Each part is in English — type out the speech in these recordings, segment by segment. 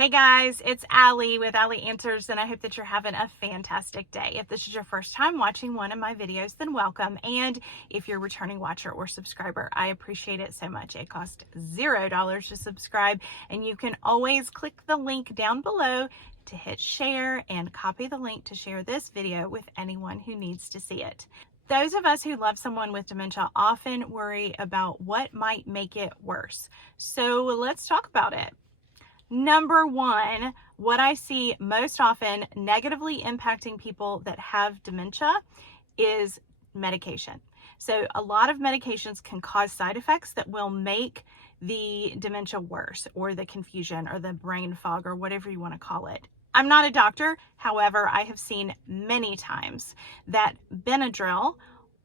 Hey guys, it's Allie with Allie Answers, and I hope that you're having a fantastic day. If this is your first time watching one of my videos, then welcome. And if you're a returning watcher or subscriber, I appreciate it so much. It costs $0 to subscribe, and you can always click the link down below to hit share and copy the link to share this video with anyone who needs to see it. Those of us who love someone with dementia often worry about what might make it worse. So let's talk about it. Number one, what I see most often negatively impacting people that have dementia is medication. So a lot of medications can cause side effects that will make the dementia worse, or the confusion, or the brain fog, or whatever you want to call it. I'm not a doctor. However, I have seen many times that Benadryl,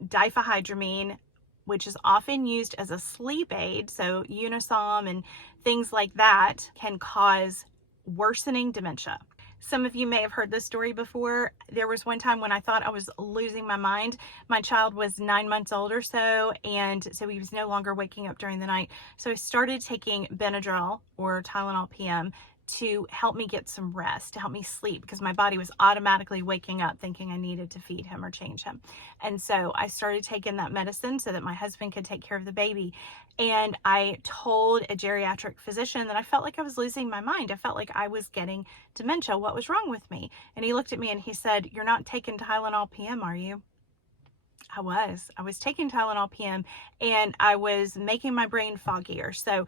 diphenhydramine, which is often used as a sleep aid, so Unisom and things like that, can cause worsening dementia. Some of you may have heard this story before. There was one time when I thought I was losing my mind. My child was 9 months old or so, and so he was no longer waking up during the night. So I started taking Benadryl, or Tylenol PM, to help me get some rest, to help me sleep, because my body was automatically waking up thinking I needed to feed him or change him. And so I started taking that medicine so that my husband could take care of the baby. And I told a geriatric physician that I felt like I was losing my mind. I felt like I was getting dementia. What was wrong with me? And he looked at me and he said, "You're not taking Tylenol PM, are you?" I was taking Tylenol PM, and I was making my brain foggier. So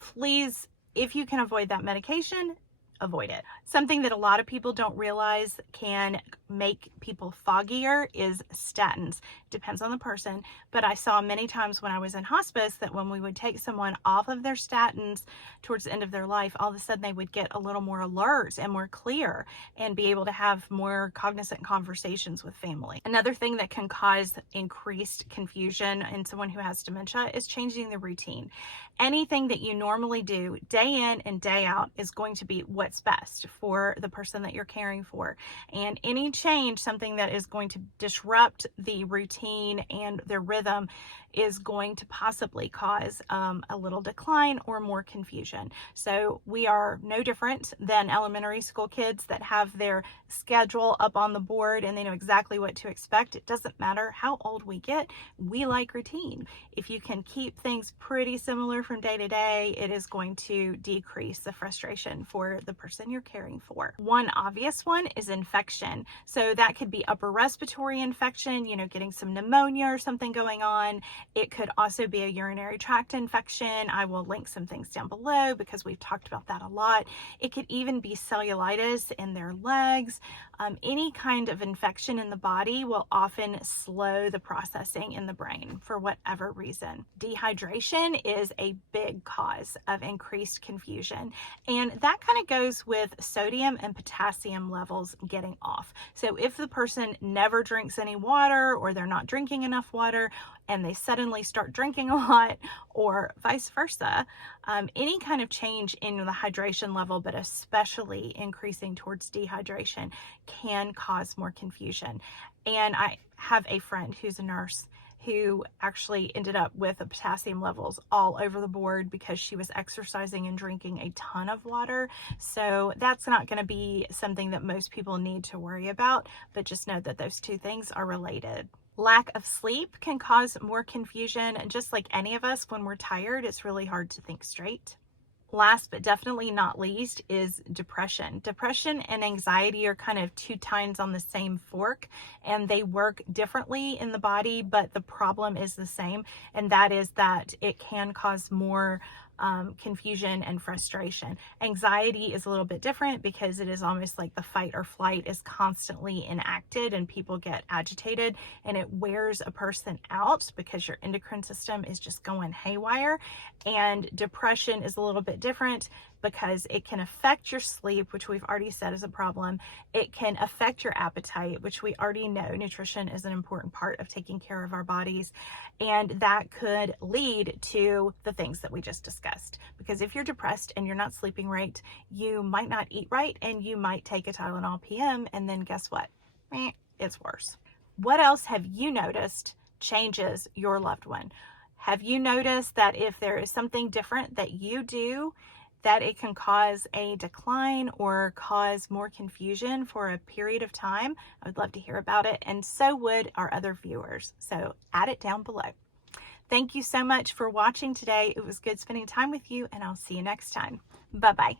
please, if you can avoid that medication, avoid it. Something that a lot of people don't realize can make people foggier is statins. Depends on the person, but I saw many times when I was in hospice that when we would take someone off of their statins towards the end of their life, all of a sudden they would get a little more alert and more clear and be able to have more cognizant conversations with family. Another thing that can cause increased confusion in someone who has dementia is changing the routine. Anything that you normally do day in and day out is going to be what's best for the person that you're caring for. And any change, something that is going to disrupt the routine and their rhythm, is going to possibly cause a little decline or more confusion. So we are no different than elementary school kids that have their schedule up on the board and they know exactly what to expect. It doesn't matter how old we get, we like routine. If you can keep things pretty similar from day to day, it is going to decrease the frustration for the person you're caring for. One obvious one is infection. So that could be upper respiratory infection, getting some pneumonia or something going on. It could also be a urinary tract infection. I will link some things down below because we've talked about that a lot. It could even be cellulitis in their legs. Any kind of infection in the body will often slow the processing in the brain for whatever reason. Dehydration is a big cause of increased confusion, and that kind of goes with sodium and potassium levels getting off. So if the person never drinks any water, or they're not drinking enough water, and they suddenly start drinking a lot, or vice versa, any kind of change in the hydration level, but especially increasing towards dehydration, can cause more confusion. And I have a friend who's a nurse who actually ended up with the potassium levels all over the board because she was exercising and drinking a ton of water. So that's not going to be something that most people need to worry about, but just know that those two things are related. Lack of sleep can cause more confusion, and just like any of us, when we're tired, it's really hard to think straight. Last but definitely not least is depression. Depression and anxiety are kind of two tines on the same fork, and they work differently in the body, but the problem is the same, and that is that it can cause more confusion and frustration. Anxiety is a little bit different because it is almost like the fight or flight is constantly enacted and people get agitated, and it wears a person out because your endocrine system is just going haywire. And depression is a little bit different because it can affect your sleep, which we've already said is a problem. It can affect your appetite, which we already know nutrition is an important part of taking care of our bodies. And that could lead to the things that we just discussed. Because if you're depressed and you're not sleeping right, you might not eat right, and you might take a Tylenol PM, and then guess what? It's worse. What else have you noticed changes your loved one? Have you noticed that if there is something different that you do that it can cause a decline or cause more confusion for a period of time, I would love to hear about it, and so would our other viewers. So add it down below. Thank you so much for watching today. It was good spending time with you, and I'll see you next time. Bye-bye.